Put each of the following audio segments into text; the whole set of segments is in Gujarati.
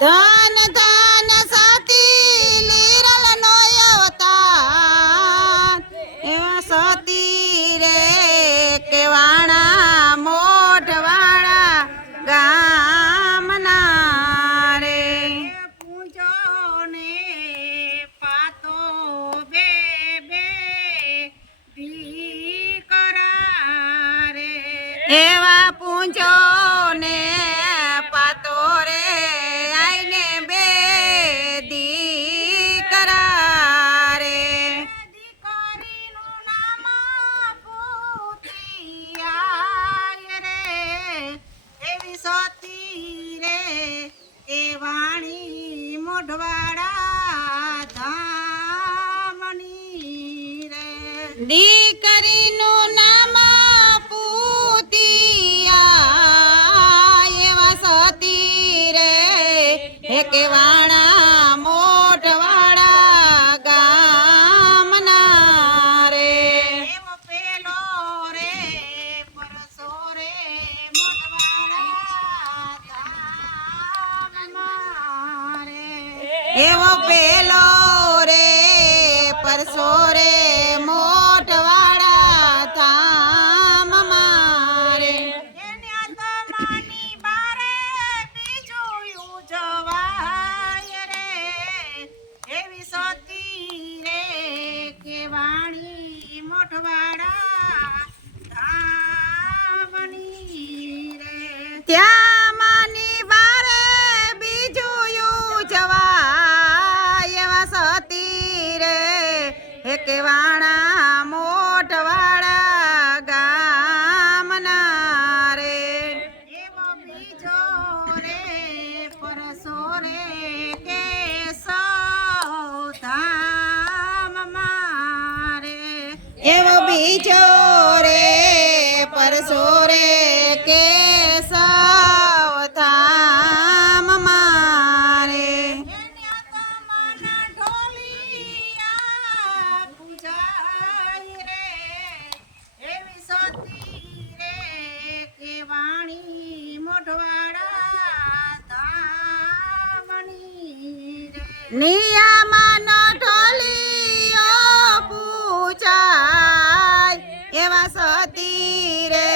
ધન ધન સતી લીરલ નો અવતાર એવા સતી રે કેવાણા મોઢવાળા ગામના રે પૂંજો ને પાતો બે બે દીકરા રે એવા પૂંજો ને પાતો રે આઈને બે દીકરા રે દીકરીનું નામ પૂતિયાય રે એવી સતી રે એ વાણી મોઢવાડા ધામની રે દીકરીનું નામ પૂતિયા એવા સતી રે હે કેવાણા મોઢવાળા ગામના રે એવો પેલો રે પરસો રે મોઢવાડા ધામમાં રે એવો પેલો રે પરસો રે મોઢવાળા ધામમાં રે એને આત્માની બારે બીજું ઉજવાય રે એવી સતી રે કે વાણી મોઢવાડા ધામની રે ત્યાં માની બારે બીજું ઉજવાય એવા સતી રે હે કેવાણા મોઢવાળા ગામના રે એવો બીજો રે પરસો રે કે સૌધામમાં રે એવો બીજો રે પરસો રે કે સૌધામમાં રે એની આત્માના ઢોલિયા પૂજાય રે એવી સતી રે કે વાણી મોઢવાડા ધામની રે નિયામનો ઢોલિયો પૂજાય એવા સતી રે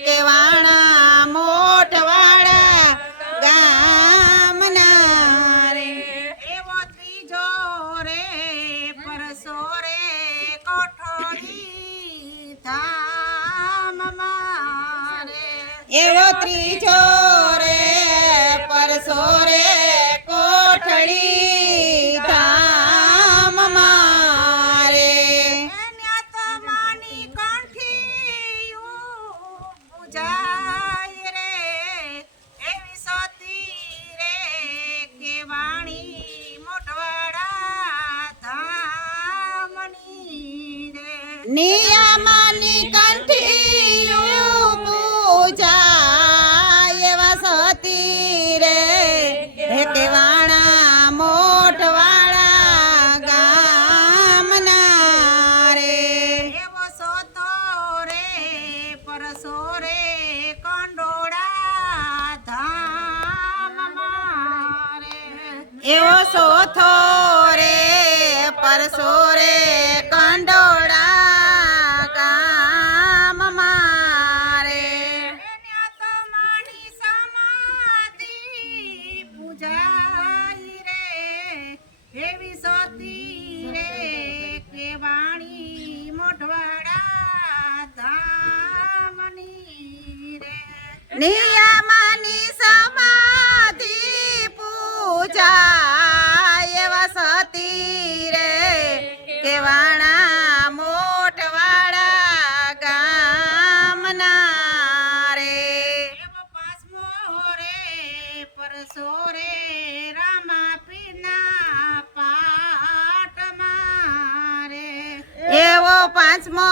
કેવાણા મોઢવાળા ગામના રે એવો ત્રીજો રે પરસો રે કોઠોરી ધામમાં રે એવો ત્રીજો રે પરસો રે કોઠડી ધામમાં રે એની આત્માની કંઠીયું પૂજાય રે એવી સતી રે કે વાણી મોઢવાડા ધામની રે નિયામની કંઠીયું પૂજાય એવા સતી રે હે કેવાણા મોઢવાળા ગામના રે એવો સોતો રે પરસો રે કંડોળા ધામમાં રે એવો સોથો રે પરસો રે કંડોળા ગામમાં રે એની આત્માની સમાધિ પૂજાય રે એવી સતી રે કે વાણી મોઢવાડા ધામની રે નિયામની સમાધિ પૂજાય એવા સતી રે કેવાણા મોઢવાળા ગામના રે એવો પાંચમો રે પરસો રે રામા પીના પાટમાં રે એવો પાંચમો